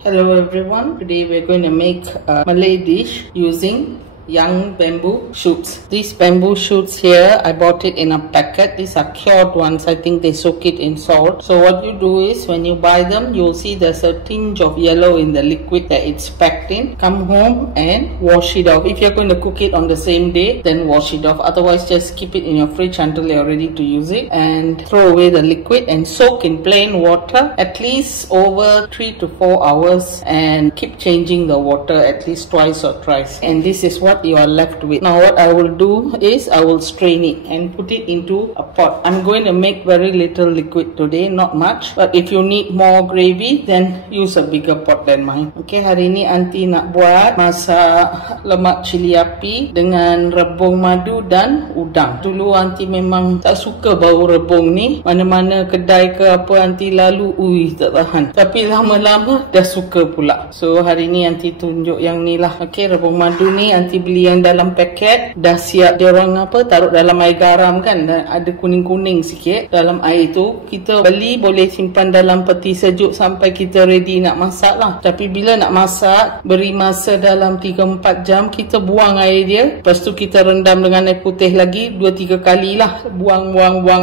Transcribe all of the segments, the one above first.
Hello everyone, today we're going to make a Malay dish using young bamboo shoots. These bamboo shoots here, I bought it in a packet. These are cured ones. I think they soak it in salt. So what you do is when you buy them, you'll see there's a tinge of yellow in the liquid that it's packed in. Come home and wash it off. If you're going to cook it on the same day, then wash it off. Otherwise, just keep it in your fridge until you're ready to use it and throw away the liquid and soak in plain water at least over 3 to 4 hours and keep changing the water at least twice or thrice. And this is what you are left with. Now what I will do is I will strain it and put it into a pot. I'm going to make very little liquid today, not much, but if you need more gravy then use a bigger pot than mine. Okay, hari ni aunty nak buat masak lemak cili api dengan rebung madu dan udang. Dulu aunty memang tak suka bau rebung ni, mana-mana kedai ke apa aunty lalu tak tahan, tapi lama-lama dah suka pula. So hari ni aunty tunjuk yang ni lah. Okay, rebung madu ni aunty beli yang dalam paket, dah siap dia orang apa, taruh dalam air garam kan, dan ada kuning-kuning sikit dalam air tu. Kita beli boleh simpan dalam peti sejuk sampai kita ready nak masak lah. Tapi bila nak masak, beri masa dalam 3-4 jam, kita buang air dia, lepas tu kita rendam dengan air putih lagi 2-3 kali lah, buang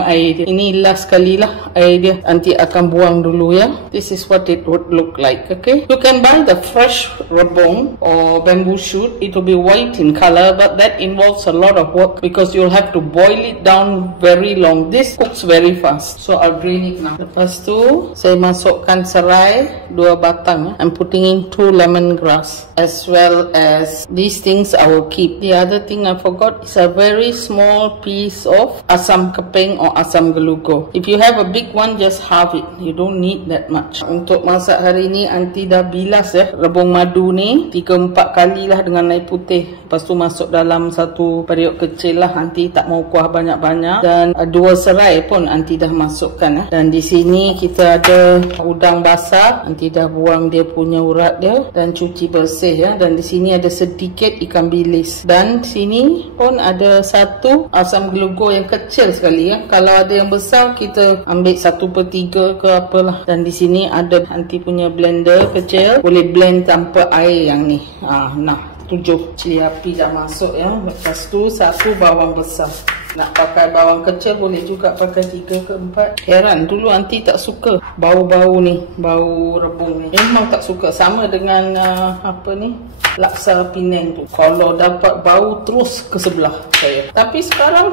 air dia. Ini last kali lah air dia, nanti akan buang dulu ya. This is what it would look like. Okay, you can buy the fresh rebung or bamboo shoot. It will be white in color, but that involves a lot of work because you'll have to boil it down very long. This cooks very fast, so I'll drain it now. Lepas tu saya masukkan serai 2 batang. I'm putting in 2 lemongrass, as well as these things I will keep. The other thing I forgot is a very small piece of asam keping or asam gelugo. If you have a big one, just halve it. You don't need that much. Untuk masak hari ni aunty dah bilas ya rebung madu ni 3-4 kali lah dengan air putih. Lepas tu masuk dalam satu periuk kecil lah, aunty tak mau kuah banyak-banyak, dan 2 serai pun aunty dah masukkan. Dan di sini kita ada udang basah, aunty dah buang dia punya urat dia dan cuci bersih ya. Dan di sini ada sedikit ikan bilis, dan sini pun ada 1 asam gelugo yang kecil sekali ya. Kalau ada yang besar kita ambil 1/3 ke apalah. Dan di sini ada aunty punya blender kecil, boleh blend tanpa air yang ni. Nah, 7 cili api dah masuk ya. Lepas tu 1 bawang besar. Nak pakai bawang kecil boleh juga pakai 3 ke 4. Heran dulu aunty tak suka bau-bau ni, bau rebung ni. Memang tak suka, sama dengan apa ni, laksa Penang tu. Kalau dapat bau terus ke sebelah saya. Tapi sekarang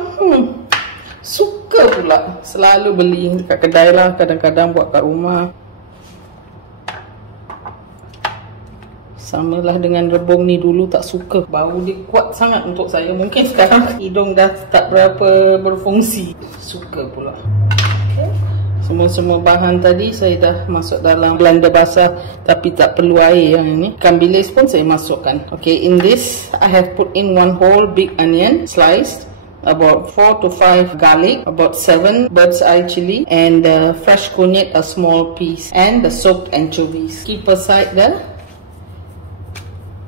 suka pula. Selalu beli dekat kedai lah, kadang-kadang buat kat rumah. Samalah dengan rebung ni, dulu tak suka, bau dia kuat sangat untuk saya. Mungkin sekarang hidung dah tak berapa berfungsi, suka pula. Okay. Semua bahan tadi saya dah masuk dalam blender basah, tapi tak perlu air yang ini. Ikan bilis pun saya masukkan. Okay, in this I have put in 1 whole big onion sliced, about 4 to 5 garlic, about 7 bird's eye chili, and fresh kunyit, a small piece, and the soaked anchovies. Keep aside the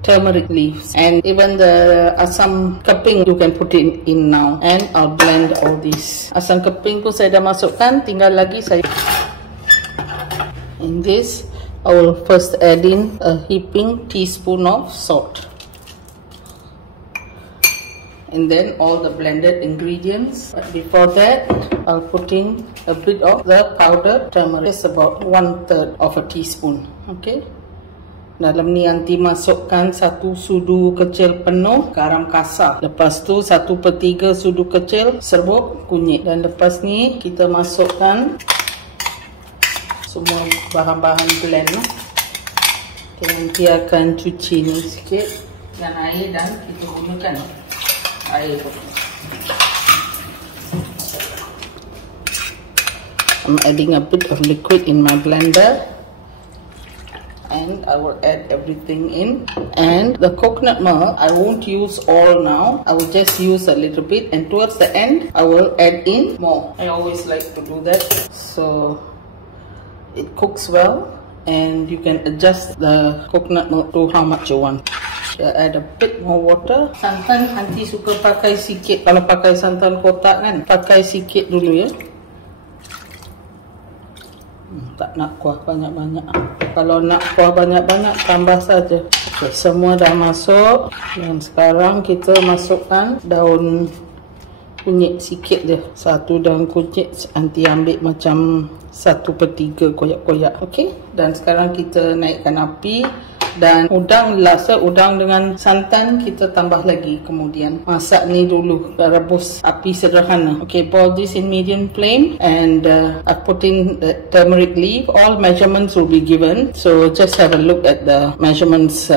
turmeric leaves, and even the asam keping you can put it in now. And I'll blend all this. Asam keping pun saya dah masukkan, tinggal lagi saya. In this I will first add in a heaping teaspoon of salt, and then all the blended ingredients. But before that I'll put in a bit of the powdered turmeric, just about 1/3 of a teaspoon. Okay, dalam ni aunty masukkan 1 sudu kecil penuh garam kasar. Lepas tu 1/3 sudu kecil serbuk kunyit. Dan lepas ni kita masukkan semua bahan-bahan blend. Okay, nanti akan cuci ni sikit dengan air, dan kita gunakan air. I'm adding a bit of liquid in my blender, and I will add everything in. And the coconut milk I won't use all now, I will just use a little bit, and towards the end I will add in more. I always like to do that, so it cooks well, and you can adjust the coconut milk to how much you want. Add a bit more water. Santan aunty suka pakai sikit, kalau pakai santan kotak kan, pakai sikit dulu ya. tak nak kuah banyak-banyak. Kalau nak kuah banyak-banyak, tambah saja. Okay, semua dah masuk. Dan sekarang kita masukkan daun kunyit sikit je. Satu daun kunyit, nanti ambil macam 1/3 koyak-koyak. Okey, dan sekarang kita naikkan api. Dan udang last, udang dengan santan kita tambah lagi kemudian. Masak ni dulu, rebus api sederhana. Okay, boil this in medium flame, and I put in the turmeric leaf. All measurements will be given, so just have a look at the measurements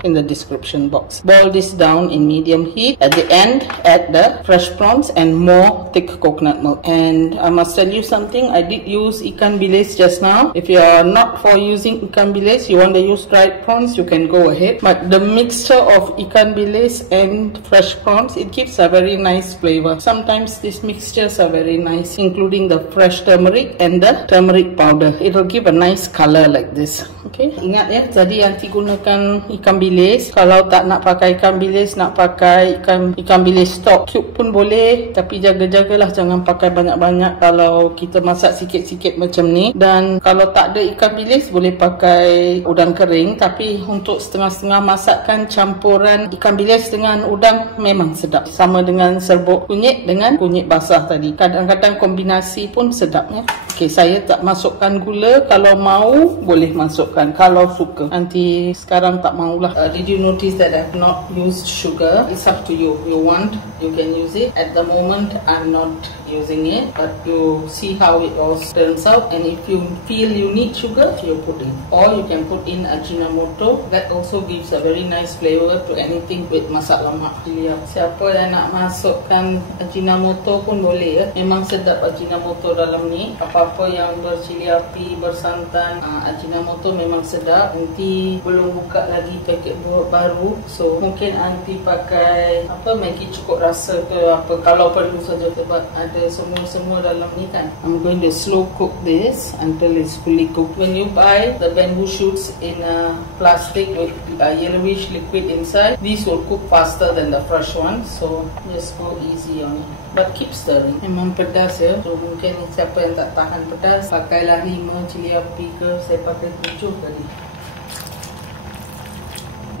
in the description box. Boil this down in medium heat. At the end, add the fresh prawns and more thick coconut milk. And I must tell you something, I did use ikan bilis just now. If you are not for using ikan bilis, you want to use dried prawns, you can go ahead, but the mixture of ikan bilis and fresh prawns, it gives a very nice flavor. Sometimes these mixtures are very nice, including the fresh turmeric and the turmeric powder. It will give a nice color like this. Okay, ingat ya, tadi Aunty gunakan ikan bilis. Kalau tak nak pakai ikan bilis, nak pakai ikan bilis stock cube pun boleh, tapi jaga-jagalah jangan pakai banyak-banyak kalau kita masak sikit-sikit macam ni. Dan kalau tak ada ikan bilis, boleh pakai udang kering, tapi untuk setengah-setengah masakan campuran ikan bilis dengan udang memang sedap. Sama dengan serbuk kunyit dengan kunyit basah tadi. Kadang-kadang kombinasi pun sedap ya. Okay, saya tak masukkan gula. Kalau mau boleh masukkan, kalau suka. Nanti sekarang tak maulah. Did you notice that I have not used sugar? It's up to you. You want, you can use it. At the moment, I'm not using it, but you see how it all turns out. And if you feel you need sugar, you put in. Or you can put in Ajinomoto. That also gives a very nice flavor to anything with masak lemak cili api. Siapa yang nak masukkan Ajinomoto pun boleh ya. Memang sedap Ajinomoto dalam ni. Apa-apa yang bercili api, bersantan, Ajinomoto memang sedap. Nanti belum buka lagi paket baru, so mungkin Aunty pakai apa, Maggi cukup rasa ke apa, kalau perlu saja, sebab ada semua dalam ni kan. I'm going to slow cook this until it's fully cooked. When you buy the bamboo shoots in a plastic with yellowish liquid inside, these will cook faster than the fresh ones, so just go easy on it, but keep stirring. Memang pedas ya, so mungkin siapa yang tak tahan pedas, pakailah 5 cili api ke, saya pakai 7 tadi.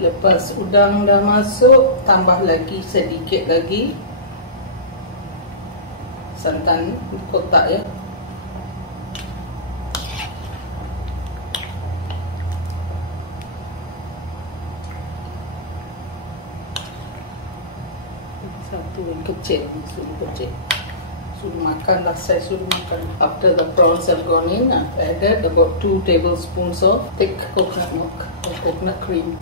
Lepas udang dah masuk, tambah lagi sedikit lagi santan kotak ya. Satu yang kecil, suruh kecil. Suruh makan lah, saya suruh makan. After the prawns have gone in, I've added about 2 tablespoons of thick coconut milk or coconut cream.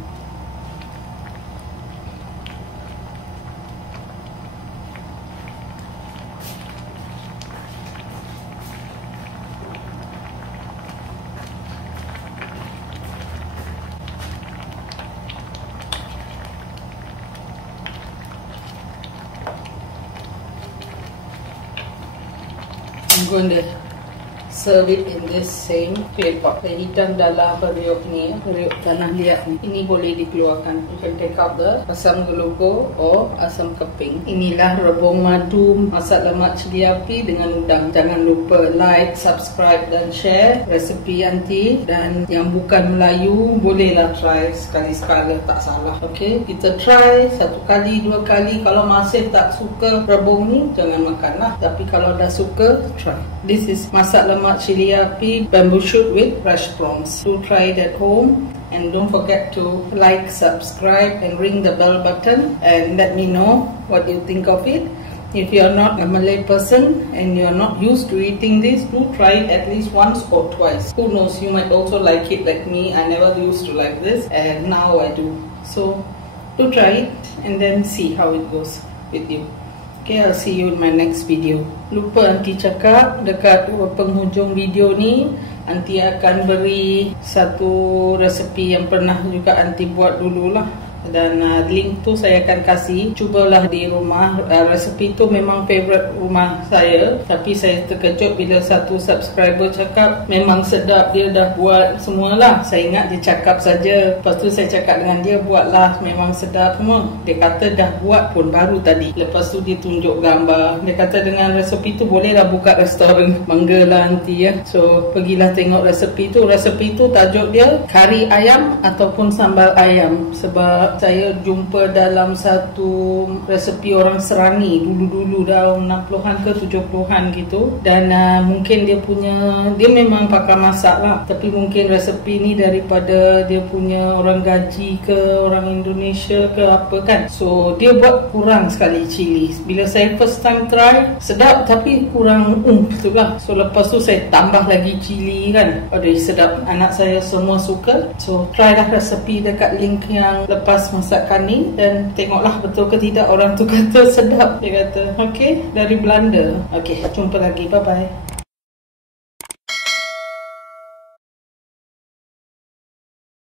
I'm going to serve it in this same clay pot. Saya hitam dalam periuk ni, periuk tanah liat ni. Ini boleh dikeluarkan. You can take out the asam gelogo or asam keping. Inilah rebung madu masak lemak cili api dengan udang. Jangan lupa like, subscribe dan share resepi Aunty. Dan yang bukan Melayu, bolehlah try sekali-sekala, tak salah. Okay, kita try 1 kali, 2 kali. Kalau masih tak suka rebung ni, jangan makanlah. Tapi kalau dah suka, try. This is masak lemak cili api bamboo shoot with fresh prawns. Do try it at home, and don't forget to like, subscribe and ring the bell button and let me know what you think of it. If you are not a Malay person and you are not used to eating this, do try it at least once or twice. Who knows, you might also like it like me. I never used to like this and now I do. So do try it and then see how it goes with you. Okay, I'll see you in my next video. Lupa Aunty cakap, dekat penghujung video ni Aunty akan beri satu resepi yang pernah juga Aunty buat dululah. dan link tu saya akan kasih. Cubalah di rumah. Resepi tu memang favorite rumah saya, tapi saya terkejut bila satu subscriber cakap memang sedap, dia dah buat semualah. Saya ingat dia cakap saja, lepas tu saya cakap dengan dia, buatlah, memang sedap semua. Dia kata dah buat pun baru tadi. Lepas tu dia tunjuk gambar, dia kata dengan resepi tu bolehlah buka restoran mangga lah nanti ya. So pergilah tengok resepi tu. Resepi tu tajuk dia kari ayam ataupun sambal ayam, sebab saya jumpa dalam satu resepi orang Serani dulu-dulu dalam 60-an ke 70-an gitu, dan mungkin dia memang pakar masak lah, tapi mungkin resepi ni daripada dia punya orang gaji ke orang Indonesia ke apa kan. So dia buat kurang sekali cili. Bila saya first time try, sedap tapi kurang tu lah. So lepas tu saya tambah lagi cili kan. Aduh sedap, anak saya semua suka. So try lah resepi dekat link yang lepas masakan ni, dan tengoklah betul ke tidak orang tu kata sedap. Dia kata okay, dari Belanda. Okay, jumpa lagi, bye bye.